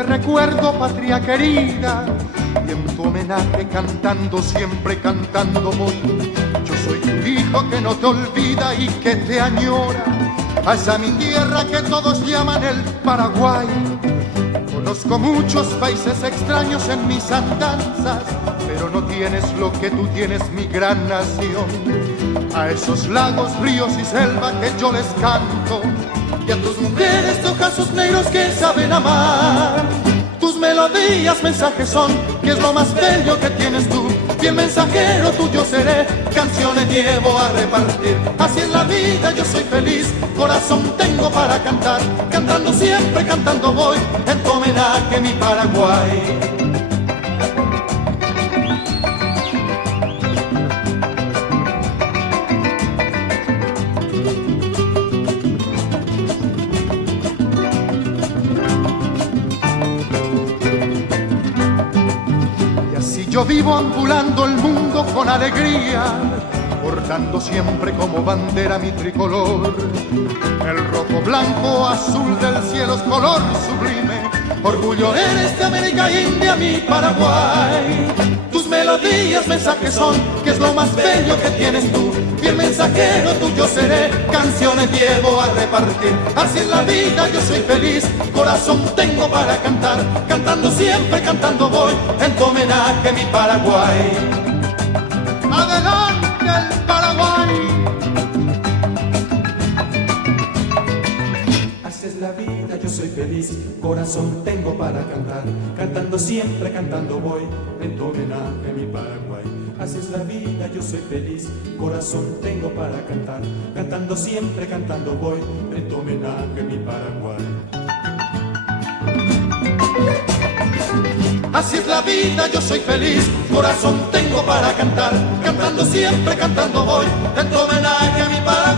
te recuerdo, patria querida, y en tu homenaje cantando, siempre cantando voy. Yo soy tu hijo que no te olvida y que te añora, allá mi tierra que todos llaman el Paraguay. Conozco muchos países extraños en mis andanzas, pero no tienes lo que tú tienes, mi gran nación. A esos lagos, ríos y selva que yo les canto, y a tus mujeres de ojazos negros que saben amar. Tus melodías mensajes son, que es lo más bello que tienes tú. Y el mensajero tuyo seré, canciones llevo a repartir. Así es la vida, yo soy feliz, corazón tengo para cantar. Cantando siempre, cantando voy, en tu homenaje mi Paraguay. Yo vivo ambulando el mundo con alegría, portando siempre como bandera mi tricolor. El rojo, blanco, azul del cielo es color sublime, orgullo eres de América India, mi Paraguay. Tus melodías mensajes son, que es lo más bello que tienes tú. Y el mensajero tuyo seré, canciones llevo a repartir. Así es la vida, yo soy feliz, corazón tengo para cantar. Cantando siempre, cantando voy, en tu homenaje mi Paraguay. ¡Adelante el Paraguay! Así es la vida, yo soy feliz, corazón tengo para cantar. Cantando siempre, cantando voy, en tu homenaje mi Paraguay. Así es la vida, yo soy feliz, corazón tengo para cantar. Cantando siempre, cantando voy, en tu homenaje mi Paraguay. Así es la vida, yo soy feliz, corazón tengo para cantar. Cantando siempre, cantando voy, en tu homenaje mi Paraguay.